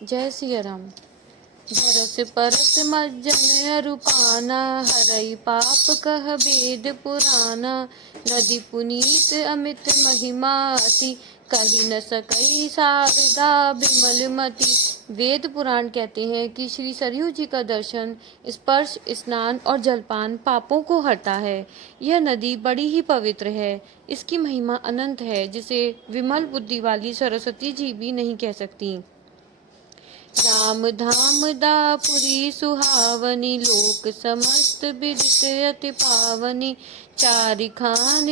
जय सिया राम। बरस परस मज्जन अरुपाना, हरई पाप कह वेद पुराना। नदी पुनीत अमित महिमा अति, कही न सकई शारदा बिमल मति। वेद पुराण कहते हैं कि श्री सरयू जी का दर्शन, स्पर्श, स्नान और जलपान पापों को हरता है। यह नदी बड़ी ही पवित्र है। इसकी महिमा अनंत है, जिसे विमल बुद्धि वाली सरस्वती जी भी नहीं कह सकती। राम धाम दापुरी सुहावनी, लोक समस्त विदित अति पावनी। चारिखान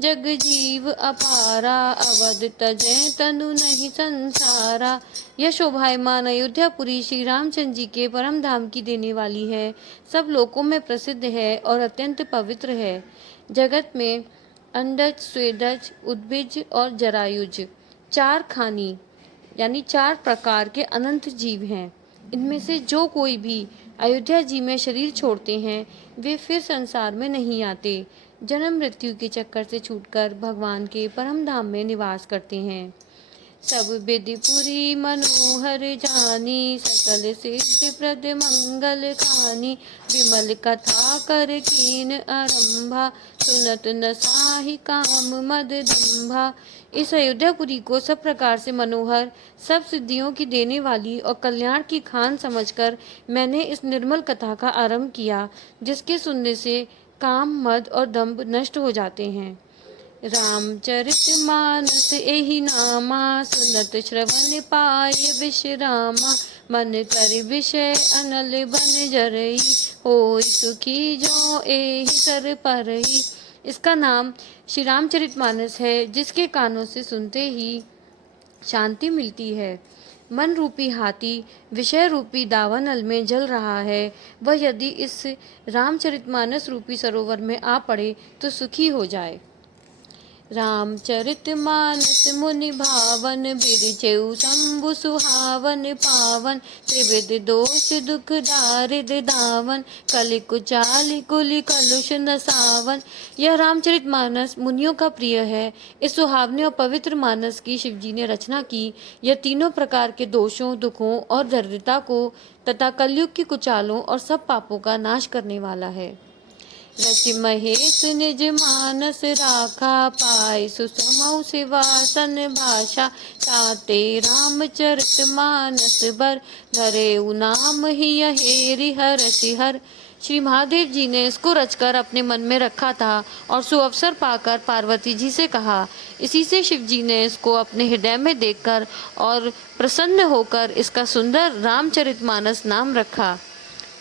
जग जीव अपारा, अवध तजै तनु नहीं संसारा। यह शोभायमान अयोध्यापुरी श्री रामचंद्र जी के परम धाम की देने वाली है। सब लोकों में प्रसिद्ध है और अत्यंत पवित्र है। जगत में अंडज, स्वेदज, उद्भिज और जरायुज चार खानी यानी 4 प्रकार के अनंत जीव हैं। इनमें से जो कोई भी अयोध्या जी में शरीर छोड़ते हैं, वे फिर संसार में नहीं आते। जन्म मृत्यु के चक्कर से छूटकर भगवान के परम धाम में निवास करते हैं। सब विधिपुरी मनोहर जानी, सकल सिद्धि प्रद मंगल खानी। विमल कथा कर कीन आरंभा, सुनत न साहि काम मद दंभा। इस अयोध्यापुरी को सब प्रकार से मनोहर, सब सिद्धियों की देने वाली और कल्याण की खान समझकर मैंने इस निर्मल कथा का आरंभ किया, जिसके सुनने से काम, मद और दंभ नष्ट हो जाते हैं। रामचरितमानस एहि नामा, सुनत श्रवण पाय विश्रामा। मन कर विषय अनल बन जरई, होय सुखी जो एहि सर परई। इसका नाम श्री रामचरितमानस है, जिसके कानों से सुनते ही शांति मिलती है। मन रूपी हाथी विषय रूपी दावानल में जल रहा है, वह यदि इस रामचरितमानस रूपी सरोवर में आ पड़े तो सुखी हो जाए। रामचरितमानस मुनि भावन, बिरचेउ शंभु सुहावन पावन। त्रिविध दोष दुख दारिद दावन, कलि कुचालि कुलि कलुष नसावन। यह रामचरितमानस मुनियों का प्रिय है। इस सुहावने और पवित्र मानस की शिवजी ने रचना की। यह तीनों प्रकार के दोषों, दुखों और दरिद्रता को तथा कलयुग की कुचालों और सब पापों का नाश करने वाला है। रचि महेश निज मानस राखा, पाय सुसमौ सिवासन भाषा। ताते रामचरित मानस बर, धरेउ नाम ही हेरि हरषि हर। श्री महादेव जी ने इसको रचकर अपने मन में रखा था और सुअवसर पाकर पार्वती जी से कहा। इसी से शिव जी ने इसको अपने हृदय में देखकर और प्रसन्न होकर इसका सुंदर रामचरितमानस नाम रखा।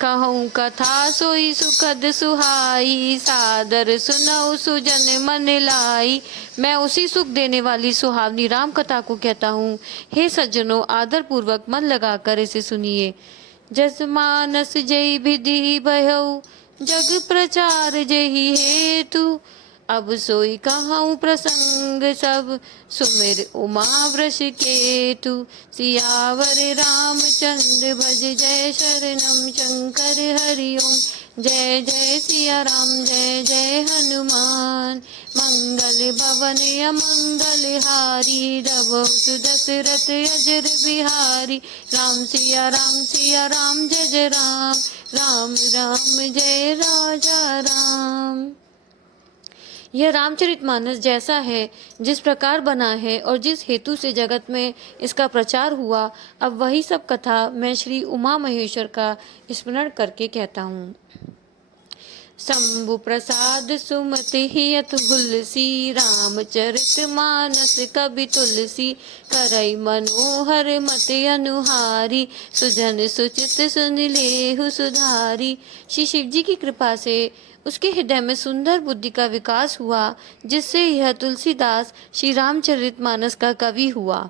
कहूँ कथा सोई सुखद सुहाई, सादर सुनऊ सुजन मन लाई। मैं उसी सुख देने वाली सुहावनी राम कथा को कहता हूँ। हे सज्जनों, आदर पूर्वक मन लगाकर इसे सुनिए। जस मानस जय विधि बहऊ, जग प्रचार जही हेतु। अब सोई कहूँ प्रसंग सब, सुमिर उमा वृष केतु। सियावर रामचंद्र भज, जय शरणम शंकर हरिओम। जय जय सिया राम, जय जय हनुमान। मंगल भवन अमंगल हारी, रवो सुदशरथ अजर बिहारी। राम सिया राम जय जय राम, राम राम जय राजा राम। यह रामचरितमानस जैसा है, जिस प्रकार बना है और जिस हेतु से जगत में इसका प्रचार हुआ, अब वही सब कथा मैं श्री उमा महेश्वर का स्मरण करके कहता हूँ। शंभु प्रसाद सुमति हियत हुलसी, रामचरित मानस कवि तुलसी। करई मनोहर मति अनुहारी, सुजन सुचित सुन लेहु सुधारी। श्री शिव जी की कृपा से उसके हृदय में सुंदर बुद्धि का विकास हुआ, जिससे यह तुलसीदास श्री रामचरितमानस का कवि हुआ।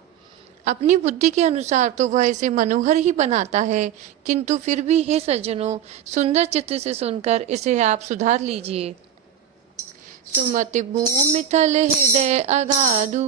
अपनी बुद्धि के अनुसार तो वह इसे मनोहर ही बनाता है, किंतु फिर भी हे सज्जनों, सुंदर चित्त से सुनकर इसे आप सुधार लीजिए। सुमति भूमि थल हृदय अगाधु,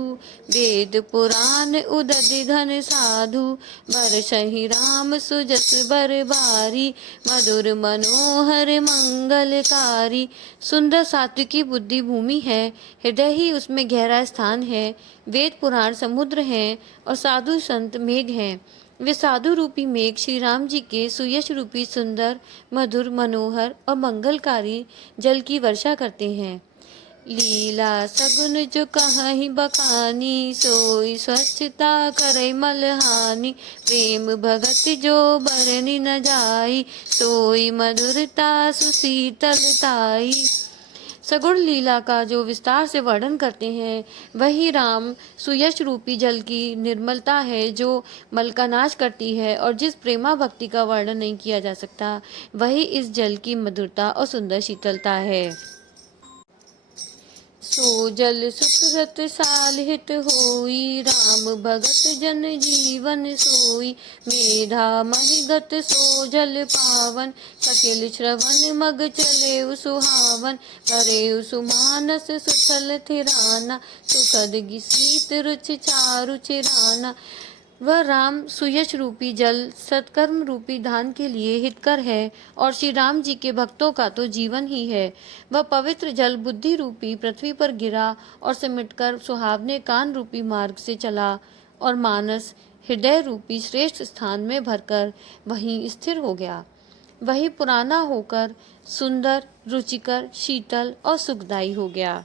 वेद पुराण उदधि घन साधु। बरसहि राम सुजस बर बारी, मधुर मनोहर मंगलकारी। सुंदर सात्विकी बुद्धि भूमि है, हृदय ही उसमें गहरा स्थान है। वेद पुराण समुद्र हैं और साधु संत मेघ हैं। वे साधु रूपी मेघ श्री राम जी के सुयश रूपी सुंदर, मधुर, मनोहर और मंगलकारी जल की वर्षा करते हैं। लीला सगुन जो कहीं बखानी, सोई स्वच्छता करे मलहानी। प्रेम भगत जो बरनी न जाई, सोई मधुरता सुशीतलताई। सगुण लीला का जो विस्तार से वर्णन करते हैं, वही राम सुयश रूपी जल की निर्मलता है जो मल का नाश करती है, और जिस प्रेमा भक्ति का वर्णन नहीं किया जा सकता, वही इस जल की मधुरता और सुंदर शीतलता है। सो जल सुकृत सालिहित होई, राम भगत जन जीवन सोई। मेधा महिगत सो जल पावन, कटिल श्रवण मग चले सुहावन। करे सुमानस सुथल थिराना, सुखद शीत रुच चारु चिराना। वह राम सुयश रूपी जल सत्कर्म रूपी धान के लिए हितकर है, और श्री राम जी के भक्तों का तो जीवन ही है। वह पवित्र जल बुद्धि रूपी पृथ्वी पर गिरा और सिमटकर सुहावने कान रूपी मार्ग से चला, और मानस हृदय रूपी श्रेष्ठ स्थान में भरकर वहीं स्थिर हो गया। वही पुराना होकर सुंदर, रुचिकर, शीतल और सुखदायी हो गया।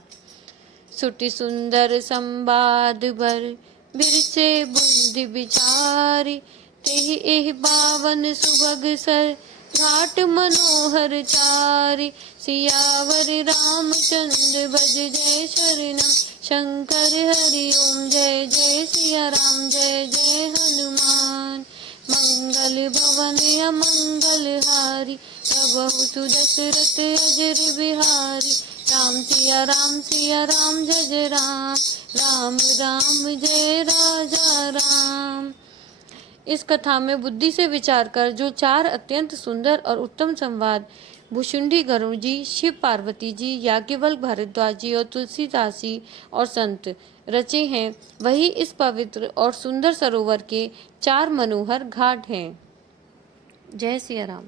सुटि सुंदर संवाद बर, बिरसे बुद्धि विचारी। तेहि एहि पावन सुभग सर, घाट मनोहर चारि। सियावर रामचंद्र भज जय शरणम, शंकर हरि ओम जय जय सिया राम जय जय हनुमान। मंगल भवन अमंगल हारी, प्रभु सुदशरथ अजर बिहारी। राम सिया राम जय जय राम, राम राम जय राजा राम। इस कथा में बुद्धि से विचार कर जो 4 अत्यंत सुंदर और उत्तम संवाद भुशुंडी गरुड़ जी, शिव पार्वती जी, याज्ञवल्क्य भारद्वाज जी और तुलसीदास जी और संत रचे हैं, वही इस पवित्र और सुंदर सरोवर के 4 मनोहर घाट हैं। जय सिया राम।